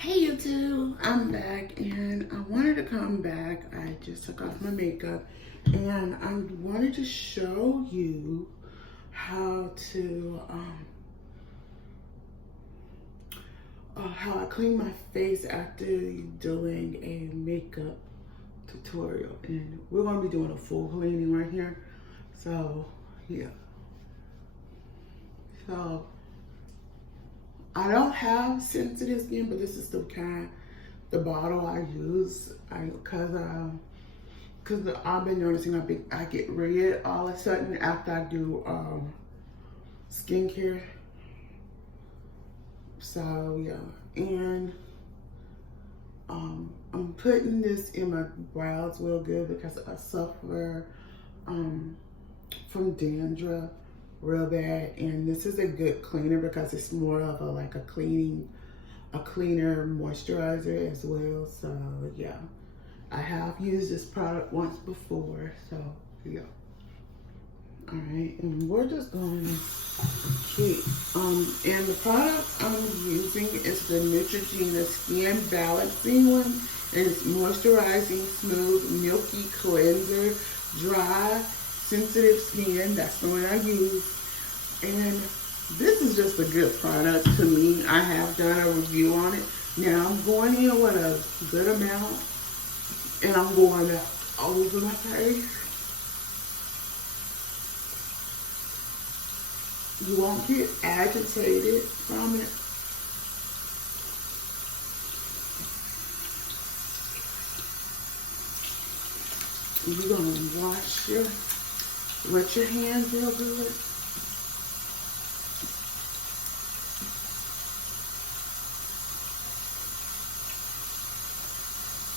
Hey YouTube, I'm back and I wanted to come back. I just took off my makeup and I wanted to show you how to how I clean my face after doing a makeup tutorial. And we're gonna be doing a full cleaning right here. So yeah. So I don't have sensitive skin, but this is the bottle I use. Cause I've been noticing I get red all of a sudden after I do skincare. So yeah, and I'm putting this in my brows real good because I suffer from dandruff real bad, and this is a good cleaner because it's more of a cleaner moisturizer as well. So yeah, I have used this product once before, so yeah. All right, and we're just going to keep and the product I'm using is the Neutrogena Skin Balancing one, and it's moisturizing, smooth, milky cleanser, dry, sensitive skin. That's the one I use. And this is just a good product to me. I have done a review on it. Now I'm going in with a good amount, and I'm going to over my face. You won't get agitated from it. You're gonna wet your hands real good.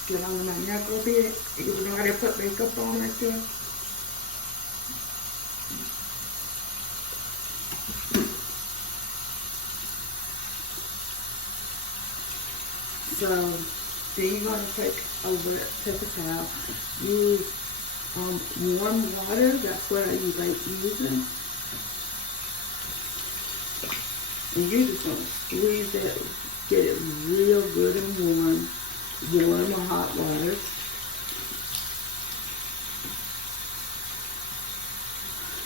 Get on my neck a bit. You know how to put makeup on like that. So then you're gonna take a towel. Use warm water. That's what I like using. And you're just gonna squeeze it, get it real good and warm or hot water.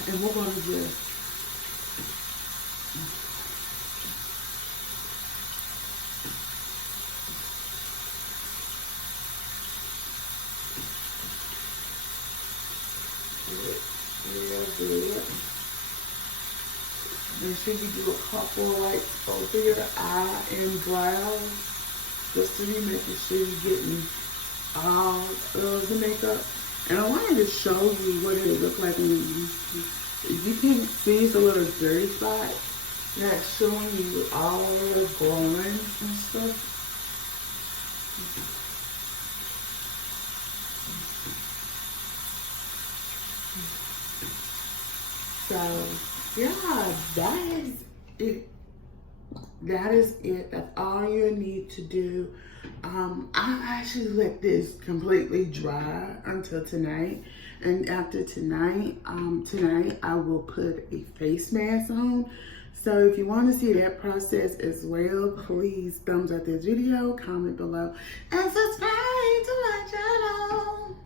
And we're gonna just real good. Make sure you do a couple like over your eye and brows, just so you're making sure you're getting all of the makeup. And I wanted to show you what it looked like when you can see it's a little dirty spot. That's showing you all the glowing and stuff. So yeah, that is it. That is it. That's all you need to do. I'll actually let this completely dry until tonight. And after tonight, I will put a face mask on. So if you want to see that process as well, please thumbs up this video, comment below, and subscribe to my channel.